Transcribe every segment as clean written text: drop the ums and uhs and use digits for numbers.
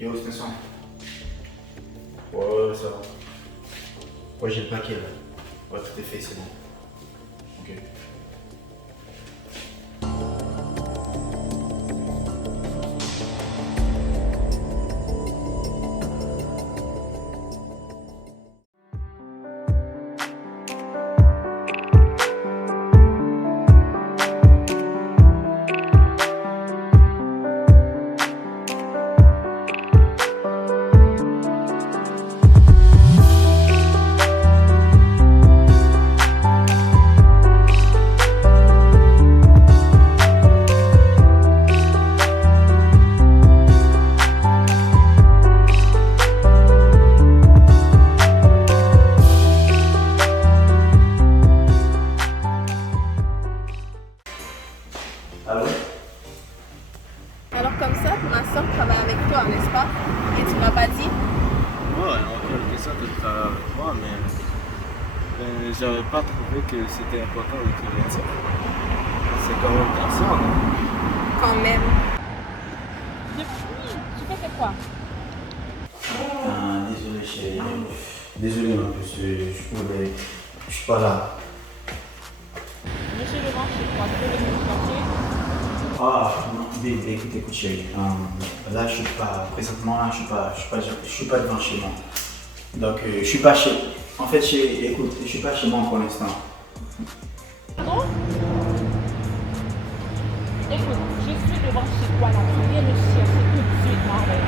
Yo, c'est ça. Ouais, ça va. Ouais, j'ai le paquet là. Ouais, tout est fait, c'est bon. Ok. Allô? Alors comme ça, ma soeur travaille avec toi, n'est-ce pas? Et tu m'as pas dit? Ouais, en quelque sorte, je travaille avec moi, mais j'avais pas trouvé que c'était important de te le dire. C'est quand même ta soeur, non? Quand même. Depuis, tu fais quoi? Ah, désolé chérie. Désolé en plus, je suis pas là. Monsieur le marché, quoi? Tu fais le quartier? Ah, non, écoute chérie. Là, je suis pas, présentement, là, je suis pas devant chez moi. Donc, je suis pas chez, en fait, écoute, je suis pas chez moi pour l'instant. Pardon? Écoute, je suis devant chez toi, là. Tu viens me chercher tout de suite, Marvel.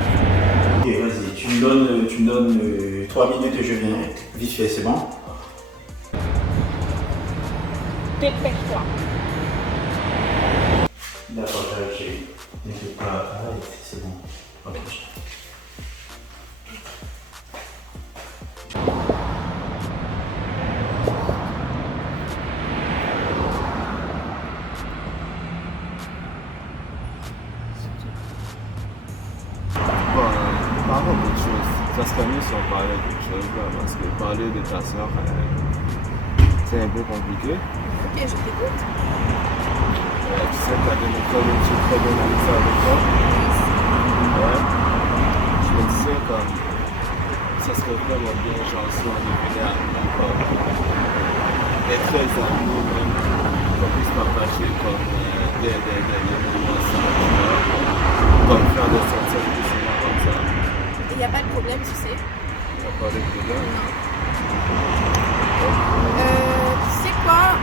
Ok, vas-y, tu me donnes 3 minutes et je viens. Vite fait, c'est bon? Dépêche-toi. D'accord, j'arrive chérie. N'inquiète pas, arrête, c'est bon. Ok. Bon, parlons d'autre chose. Ça serait mieux si on parlait d'autre chose, là, parce que parler de ta soeur, c'est un peu compliqué. Ok, je t'écoute. Tu sais, t'as des méthodes où tu es très bien amie avec toi. Ouais. Je me disais comme, ça serait vraiment bien, genre, si on devenait amis, comme, être très amis, même, qu'on puisse partager comme des moments ensemble, tu vois. Comme faire des sorties plus souvent comme ça. Il n'y a pas de problème, tu sais. T'as pas de problème? Tu sais quoi?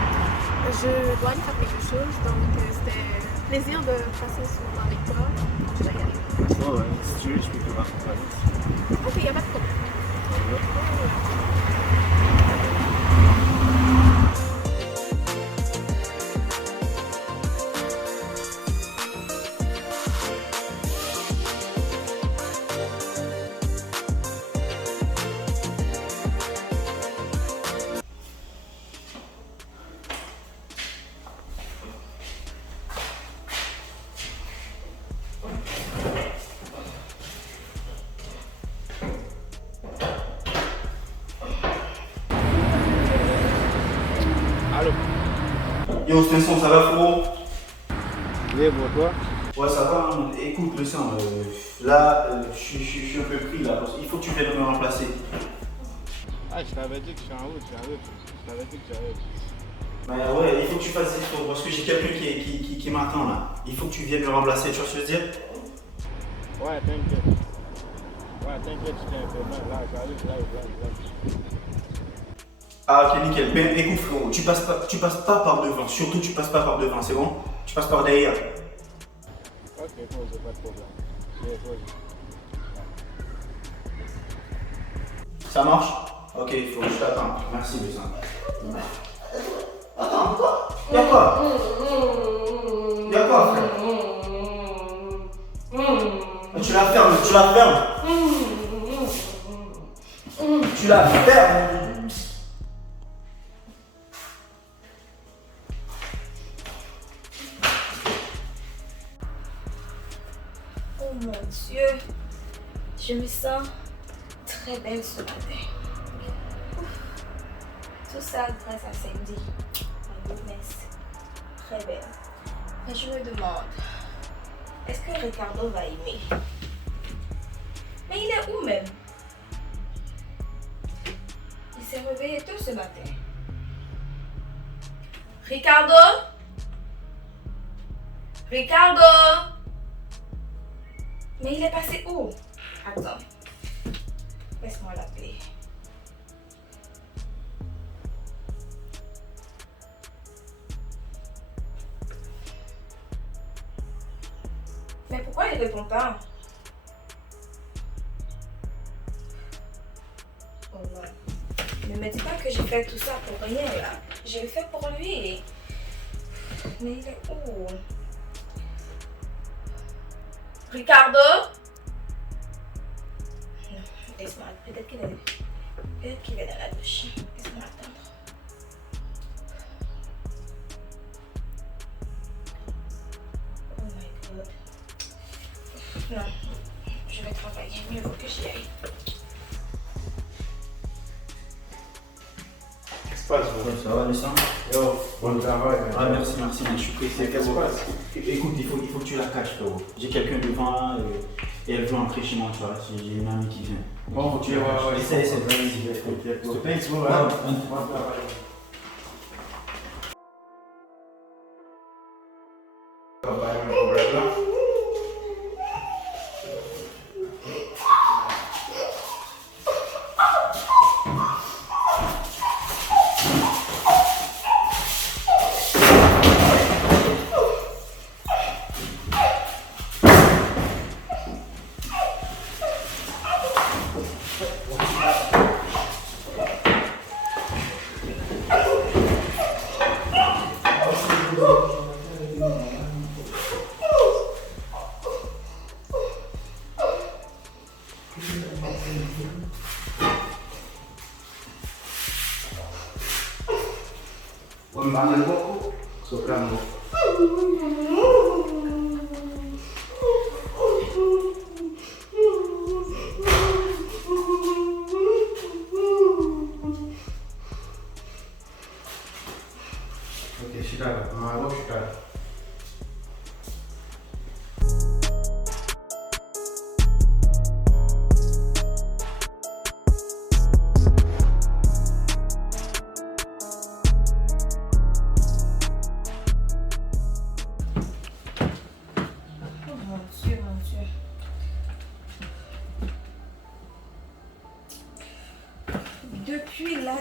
Je dois aller faire quelque chose, donc c'était un plaisir de passer ce moment avec toi. Je dois y aller. Ouais, si tu veux, je peux te raccompagner. Ok, il n'y a pas de problème. Allô? Yo, Stinson, ça va frérot? Viens pour toi. Ouais, ça va. Écoute, le sang, là, je suis un peu pris là. Parce qu'il faut que tu viennes me remplacer. Ah, je t'avais dit que je suis en route, je t'avais dit que j'arrive. Bah ouais, il faut que tu fasses des efforts parce que j'ai quelqu'un qui m'attend là. Il faut que tu viennes me remplacer, tu vois ce que je veux dire? Ouais, t'inquiète. Ouais, t'inquiète, je tiens un peu mal. Là, j'arrive. Ah ok, nickel. Ben écoute frérot, tu passes pas par devant. Surtout tu passes pas par devant, c'est bon? Tu passes par derrière. Ok, pose, pas de problème. Viens, pose. Ça marche? Ok, il faut que je t'attende. Merci, le sang. Attends, quoi? Y'a quoi? quoi, frère? Tu la fermes, tu la fermes. Tu la fermes. Oh mon Dieu, je me sens très belle ce matin. Tout ça grâce à Sandy. My goodness, très belle. Mais je me demande, est-ce que Ricardo va aimer? Mais il est où même? Il s'est réveillé tôt ce matin. Ricardo? Ricardo? Mais il est passé où? Attends. Laisse-moi l'appeler. Mais pourquoi il répond pas? Oh non. Ne me dis pas que j'ai fait tout ça pour rien là. J'ai fait pour lui. Mais il est où? Ricardo? Non, laisse-moi. Peut-être qu'il est dans la douche. Laisse-moi attendre. Oh my god. Non, je vais travailler. Mieux vaut que j'y aille. Qu'est-ce qui se passe, bro? Ça va, Lucien? Yo, bon travail. Ah, merci, mais je suis pressé. Qu'est-ce qui se passe? Écoute, il faut que tu la caches, frérot. J'ai quelqu'un devant là et elle veut entrer chez moi, tu vois. J'ai une amie qui vient. Bon, ok, ouais. Essaye, S'il te plaît, tu vois, Ouais.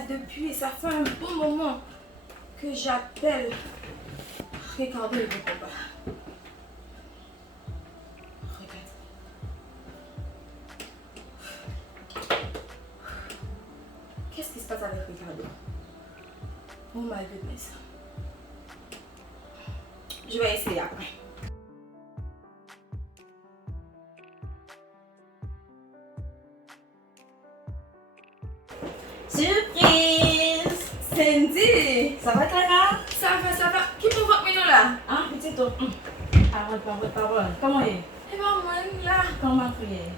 Depuis, ça fait un bon moment que j'appelle Ricardo, il ne répond pas. Regarde. Qu'est-ce qui se passe avec Ricardo? Oh my goodness. Je vais essayer après. Surprise! Sandy! Ça va, Clara? Ça va. Qui provoque maintenant là? Ah, petit toi. Parole. Comment est? Eh ben, moi là. Comment prier?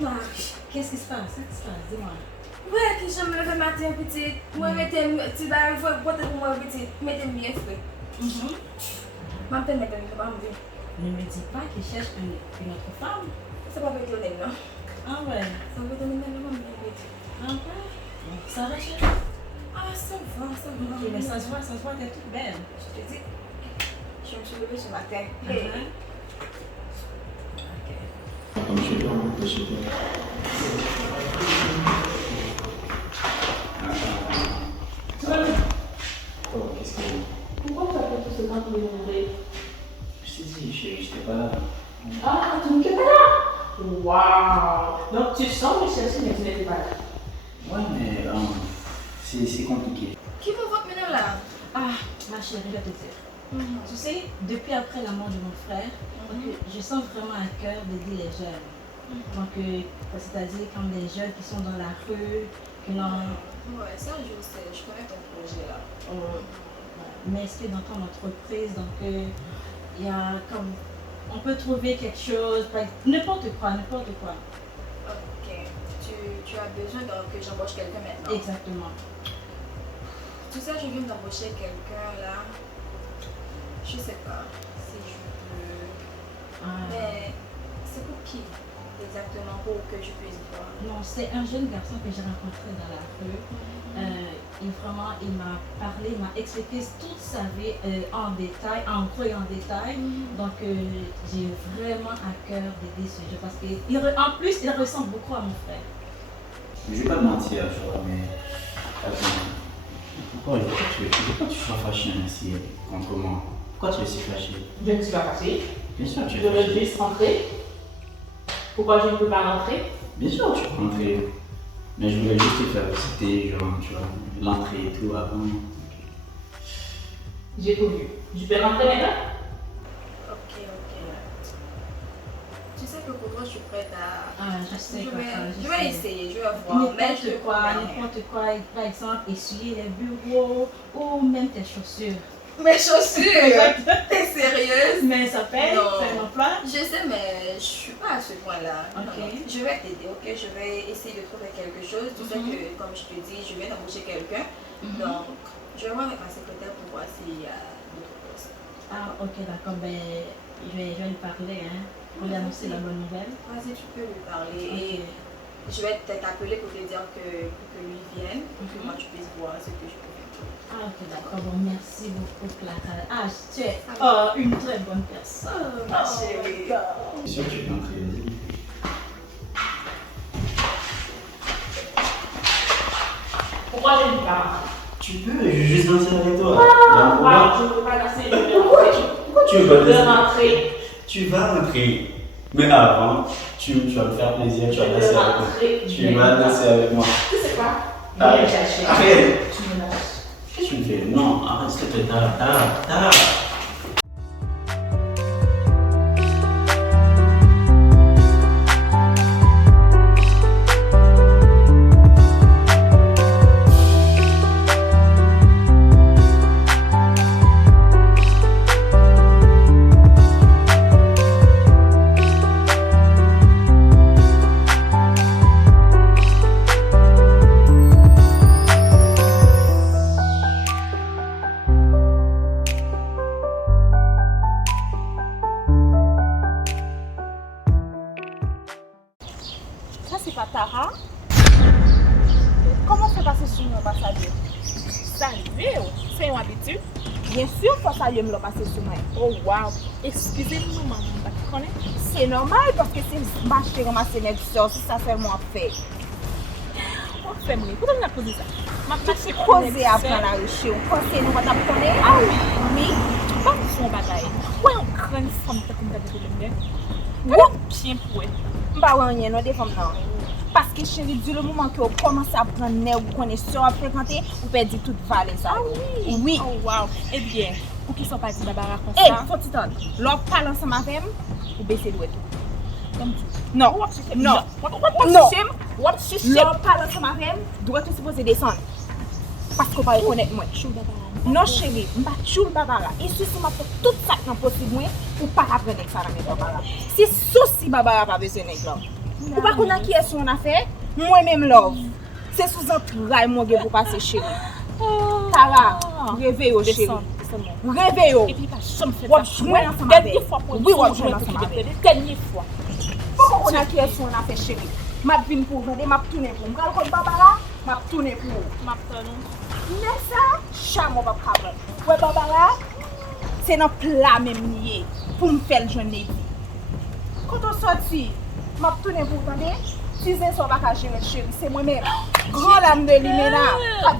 Marie. Qu'est-ce qui se passe? Dis-moi. Ouais, que je me lève matin, petite. Moi, mettez tu vas voir pour moi, petite. Mettez bien frais. Maman, mettez bien frais. Ne me dis pas qu'il cherche une autre femme. Ça va pas étonner, non? Ah ouais. Ça va étonner, maman, bien vite. Ah ouais. Ça va, chérie? Ah, ça va. Ok, mais ça se voit, t'es toute belle. Je te dis, je me suis levée ce matin. Comme chez toi, chez toi. Oh, qu'est-ce que... Pourquoi tu as fait tout ce temps pour m'ouvrir? Je t'ai dit, chérie, j'étais pas là. Ah, tu n'étais pas là? Waouh! Donc tu sens me chercher, mais tu n'étais pas là. Ouais, mais c'est compliqué. Qui provoque maintenant là? Ah, ma chérie, je vais te dire. Tu sais, depuis après la mort de mon frère, donc, je sens vraiment à cœur d'aider les jeunes. Donc, c'est-à-dire comme des jeunes qui sont dans la rue, qui n'ont... Ouais, ça je sais, je connais ton projet là. Mais est-ce que dans ton entreprise, donc, il y a comme... On peut trouver quelque chose, n'importe quoi. Ok, tu as besoin que j'embauche quelqu'un maintenant. Exactement. Tu sais, je viens d'embaucher quelqu'un là. Je sais pas si je peux. Mais c'est pour qui exactement pour que je puisse voir? Non, c'est un jeune garçon que j'ai rencontré dans la rue. Il m'a parlé, il m'a expliqué toute sa vie en détail, en gros et en détail. Donc, j'ai vraiment à cœur d'aider ce jeune parce qu'en plus, il ressemble beaucoup à mon frère. Je vais pas te mentir, tu vois, mais. Attends. Pourquoi tu seras fâché ainsi contre moi? Pourquoi tu es si fâché? Je ne suis pas fâchée. Bien sûr, tu es Je veux fâché. juste rentrer. Pourquoi je ne peux pas rentrer? Bien sûr, tu peux rentrer. Mais je voulais juste te faire visiter, genre, tu vois, l'entrée et tout avant. J'ai tout vu. Je peux rentrer maintenant? Ok. Tu sais que pour toi, je suis prête à. Je sais, Je vais essayer, je vais voir. Mais je te promets. N'importe quoi, par exemple, essuyer les bureaux ou même tes chaussures. Mes chaussures! T'es sérieuse? Mais ça paye, Non. c'est un emploi. Je sais, mais je suis pas à ce point-là. Ok. Non. Je vais t'aider, ok? Je vais essayer de trouver quelque chose. Tu sais que, comme je te dis, je viens d'embaucher quelqu'un. Donc, je vais voir avec ma secrétaire pour voir s'il y a d'autres postes. Ok, d'accord. Ben, je vais lui parler, pour lui annoncer la bonne nouvelle. Vas-y, tu peux lui parler. Et je vais t'appeler pour te dire pour que lui vienne, pour que moi tu puisses voir ce que je peux faire. Ok, d'accord. Bon, merci beaucoup, Clara. Tu es une très bonne personne. Ma chérie. Bien sûr, tu peux entrer, vas-y. Pourquoi je ne peux pas rentrer? Tu peux, je vais juste danser avec toi. Je ne peux pas danser. Pourquoi tu veux pas Je veux danser? rentrer. Tu vas rentrer. Mais avant, tu vas me faire plaisir, tu vas danser avec moi. Tu vas danser avec moi. Tu sais quoi? Arrête. Arrête. Tu me lâches. Qu'est-ce que tu me fais? Non, arrête s'il te plaît, Tara. Ça, c'est pas Tara. Comment fait passer sur mon ambassadeur? Salut, c'est une habitude. Bien sûr, faut ça, me le passer sur moi. Oh wow, excusez-moi maman, tu connais? C'est normal parce que c'est ma chérie, ramasser mes soeurs, si ça fait moi fait. On fait moi, pourquoi tu as posé ça? Ma C'est causé après la recherche. Pensez nous va t'apprendre? Ah oui, Oui. pas son bataille. Ouais, on craint femme comme d'habitude le même. Bien pouet. Bah ouais, rien, non, des femmes non. Parce que chérie, du le moment que vous commencez à prendre nez, vous connaissez sur à fréquenter, vous perdez toute valeur ça. Ah oui. Oui. Oh wow. Eh bien, pour qu'ils sont pas dit Barbara comme Eh, ça. faut t'y tendre. L'on parle ensemble avec moi, vous baissez le tout. Comme tu. Non. Non. Non. L'on parle ensemble avec moi, doit tout supposé descendre. Parce qu'on va reconnaître moi. Non chérie, je ne vais pas choule Barbara. Et si je fais tout ça qui est possible, ou pas apprendre ça avec Barbara. Si souci Barbara pas besoin de ça. Ou pas qu'on a qui est son affaire, moi-même love. C'est sous un travail moi pour passer chérie. Tara, réveille chérie. Réveille. Et puis pas jamais fait Ouais, ça. jouer ensemble avec. Dernière fois pour Oui, ouais, jouer jouer ensemble pour avec. dernière fois. Pourquoi qu'on a qui est son affaire chérie? Ma vine pour vendre, ma tourner pour moi. Quand Barbara, ma tourner pour vous. Ma pardon. Mais ça, chameau va pas. Ouais, Barbara, c'est notre plat même lié pour me faire le jeune lady. Quand on sortit, m'a tourné pour vous, attendez? Si c'est ça, va gérer chérie, c'est moi-même. Grand lame de l'Imena.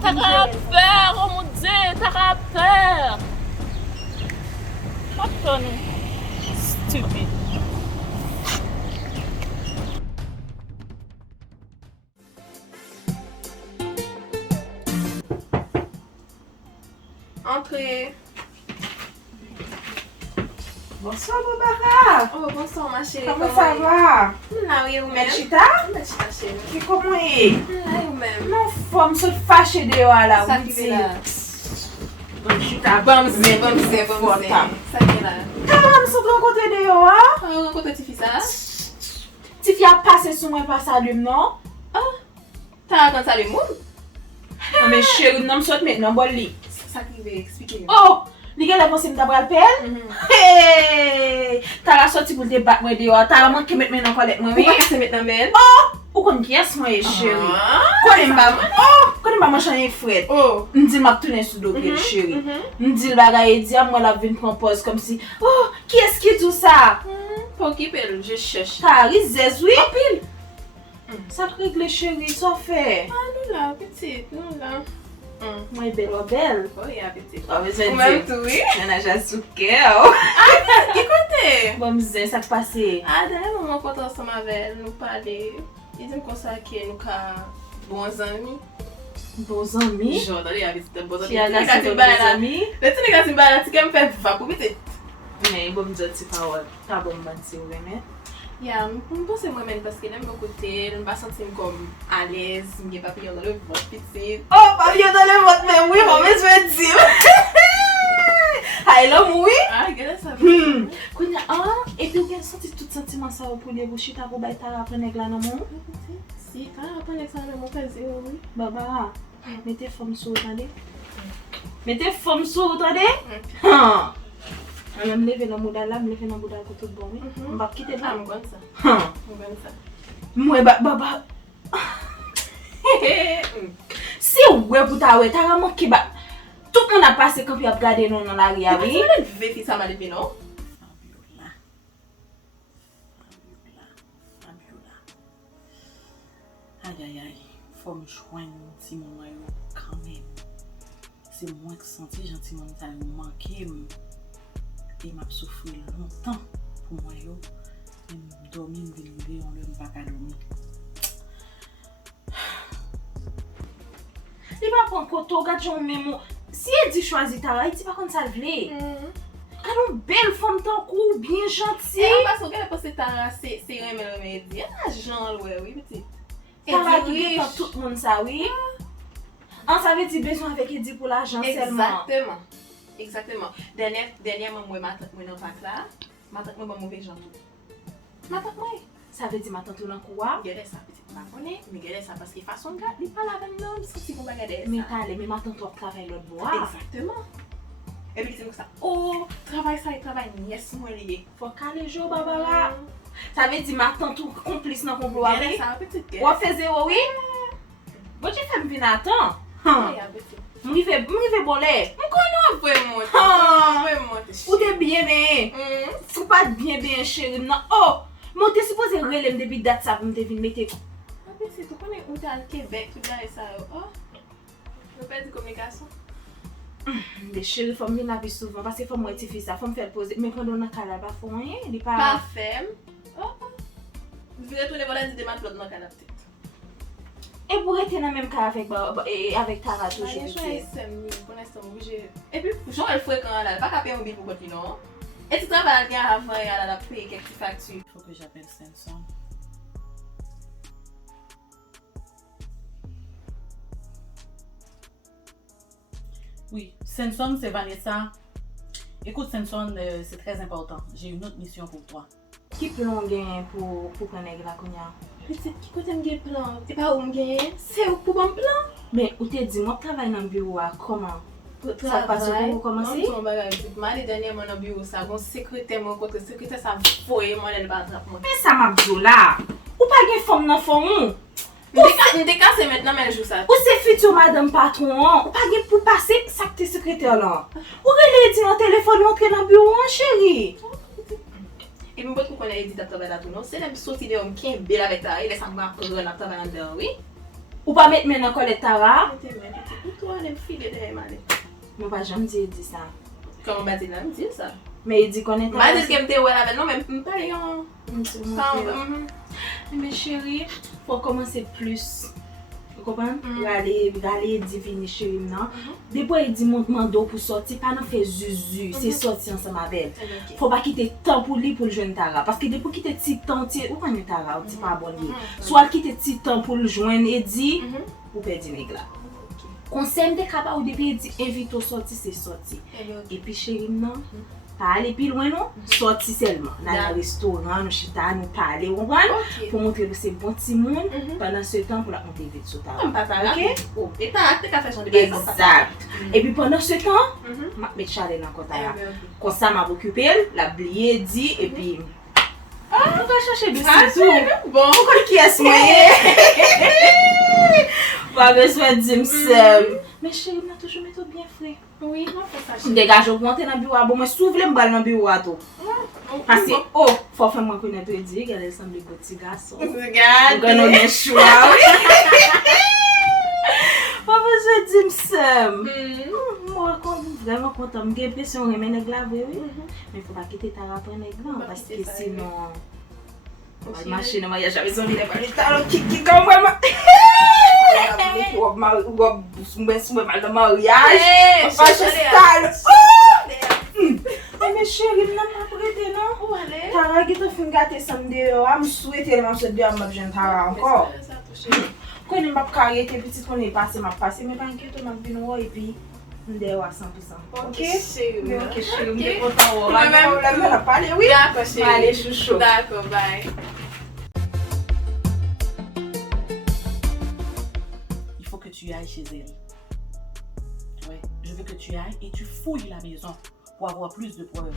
T'as peur, oh mon Dieu, t'as peur. Ma pardon. Stupide. Entrez. Bonsoir, Barbara. Oh, bonsoir, ma chérie. Comment ça va? Là, oui, ou même. Mechita? Mechita, chérie. Et comment est? Là, ou même. Non, femme se fâche de là. Ça qui fait là. Mechita, Bon, c'est. Ça qui est là. Taram sont rencontrés de yo, hein? Oh, rencontre ti fi ça? Ti fi a passé sur moi pas s'allume, non? T'as raconté ça le monde? Non, mais chérie, non me saute maintenant, bon lit. Ça qui veut expliquer. Oh! Li gen la pensé m'ta pral pel? Hey! T'as sorti pour te battre moi dehors. T'as manqué mettre maintenant colette moi, oui? Pourquoi qu'est-ce que maintenant, Ben? Ou kon pièce moi, chérie? Ah! Konen ba oh, konen ba machan yon fred. Oh! M'dil m'a tourné sous dos chérie. M'dil bagay di a moi la vin compose comme si oh, qui est-ce qui dit ça? Pour qui pelle, je cherche. T'as risé oui? Pile. Ça règle chérie, ça fait. Nous là, petite, nous là. Moi belle ou belle. Oh, il y a petite. Pas besoin Ou de même dire. tout, oui? On a déjà souquet. Écoutez! Bon m'disais ça passé. Ah, dernier moment quand on ensemble avec elle, nous parler. Il dit comme ça que nous sommes bons amis. Bons amis. Genre, dans les amis, c'est bons amis. Qui a la bons amis. Le petit négatif, tu peux me faire vivre pour vite. Mais bon me dire ti parole. T'as bon mentir ou même. Yeah, je pense moi-même parce que j'aime beaucoup côté, je me sentir comme à l'aise, je n'ai pas pris dans le ventre petit. Oh, papillon dans le ventre, mais oui, maman, je vais dire. Ah, l'homme, oui. Ah, regarde ça. Konya, et puis, vous avez senti tout sentiment ça pour les bouchées, t'as pour bailler ta rappeler là, non? Si, t'as rappelé ça dans mon plaisir, oui. Baba, mettez forme sur, attendez. Mettez forme sur, attendez. Je me lève dans le modèle là, je me lève dans le modèle côté bon, oui. Je vais quitter Ah, là. je ça. Je ça. Moi, baba. Si ouais pour ta ouais, t'as vraiment qui ba. Tout le monde a passé quand il a regardé nous dans la rue, oui. Tu veux faire ça, Malévi, non? Fabiola. Aïe aïe aïe, faut me joindre si mon noyau quand même. C'est moi qui senti gentil mon temps manqué et m'a souffert longtemps pour moi yo. Dormir me on ne pas dormir. Il va prendre koto, regarde Jean Memo. Si elle dit choisir Tara, il dit pas comme ça le vle. Quand une belle femme tant coup, bien gentille. Parce que quand c'est Tara, c'est remède. Ah, Jean, oui, petit. Tara qui dans tout le monde ça, oui. On savait dire besoin avec Eddie pour l'argent seulement. Exactement. Dernièrement, moi, ma tante, moi, dans le pack là, ma tante, moi, mauvais gens tout. Ma tante, moi. Ça veut dire ma tante dans quoi? Regardez ça, petite, ma connaît, mais regardez ça parce que façon de il parle avec nous, c'est si vous regardez ça. Mais t'allez, mais ma tante doit travailler l'autre bois. Exactement. Et puis c'est comme ça. Oh, travail ça, il travaille, yes, moi lié. Faut caler jour, Barbara. Ça veut dire ma tante ou complice dans le complot. Regardez ça, petite. Ou a fait zéro, oui? Bon, tu fais me venir à temps. M'y fait bolé. Vraiment. Ou t'es bien, mais. Ou pas bien, chérie. Non. Oh! Moi, t'es supposé relève depuis date ça pour me venir mettre. Ah, petite, tu connais où t'es au Québec, tout là et ça. Oh! Je perds de communication. Les chérie, faut me venir la vie souvent parce que faut moi te faire ça, faut me faire poser. Mais quand on a calé, pas faut rien, il pas. Parfait. Oh! Je vais retourner voir la dit de ma plot dans calé peut-être. Et pour être dans le même cas avec Tara toujours. Je suis pour l'instant obligée. Et puis, Jean, elle fouet quand elle a pas qu'à payer un bill pour votre non. Et tu travailles bien avant, elle a payé quelques factures. Il faut que j'appelle Samson. Oui, Samson, c'est Vanessa. Écoute, Samson, c'est très important. J'ai une autre mission pour toi. Qui plan gain pour prendre la Konya? Petite, qui côté me plan? C'est pas où me gagne, c'est où pour mon plan. Mais où t'es dit, moi travaille dans le bureau, comment? Ça passe pour commencer? Moi, les derniers mois dans le bureau, ça, mon secrétaire, mon côté secrétaire, ça voyait moi, elle va attraper moi. Mais ça m'a dit là! Ou pas gain femme dans fond? Je décasse maintenant, mais je joue ça. Ou c'est futur madame patron? Ou pas gain pour passer ça que t'es secrétaire là? Ou relais dit dans téléphone, entrer dans le bureau, chérie? Et puis, beaucoup qu'on a dit à travailler là-dedans, c'est la sortie de homme qui est belle avec toi, il laisse en bas pour le travail là-dedans, oui? Ou pas mettre maintenant Colette Tara? Toi, elle me file derrière moi. Moi, pas jamais dit ça. Comment on va dire là, me dire ça? Mais il dit qu'on est Tara. Je dis qu'elle me dit ouais avec non, mais pas rien. Mais chérie, faut commencer plus. comprenez? Aller diviner chérie non. Depuis il dit mon mando pour sortir, pas non fait zuzu, c'est sortir ensemble avec elle. Faut pas quitter temps pour lui pour le joindre Tara parce que depuis quitter petit temps, ou quand Tara, on dit pas bon lié. Soit quitter petit temps pour le joindre et dit ou perdre nèg là. Conseil de capable ou depuis dit invite au sortir c'est sorti. Et puis chérie non. Pas aller plus loin non, sortir seulement. Dans le restaurant, nous chita, nous parler, vous comprenez? Pour montrer que c'est bon petit monde pendant ce temps pour la monter vite sur table. OK? Et t'as fait son débat. Exact. Et puis pendant ce temps, m'a mettre Charlie dans côté là. Comme ça m'a occupé, la blié dit et puis on va chercher du tout. Bon, qui est moyen? Pas besoin de dire mais chérie, m'a toujours mis tout bien frais. Oui, non, c'est ça. Dégage, je monte dans le bureau. Bon, mais si vous voulez me dans le bureau à tout. Parce que, faut faire moi connaître et dire qu'elle semble un petit garçon. Regarde. On a un choix. Pas besoin de dire ça. Moi, je suis vraiment content. J'ai l'impression que je suis lavé, oui. Mais il ne faut pas quitter ta rapport avec parce que sinon. La machine, il n'y a jamais besoin de faire qui comme vraiment. Ou mal de mariage. Pas juste mais chérie, je n'ai pas prêté, non? Où aller? Tara, qui t'a fait gâter samedi, je me souhaite tellement ce diable m'a besoin de Tara encore. Quand je m'a carré, petite qu'on est passé, m'a passé, mais pas inquiète, m'a venu et puis on est à 100%. Ok, chérie. Ok, chérie, on est content. On va parler, oui? D'accord, chérie. Allez, chouchou. D'accord, bye. Il faut que tu ailles chez elle. Ouais, je veux que tu ailles et tu fouilles la maison pour avoir plus de preuves.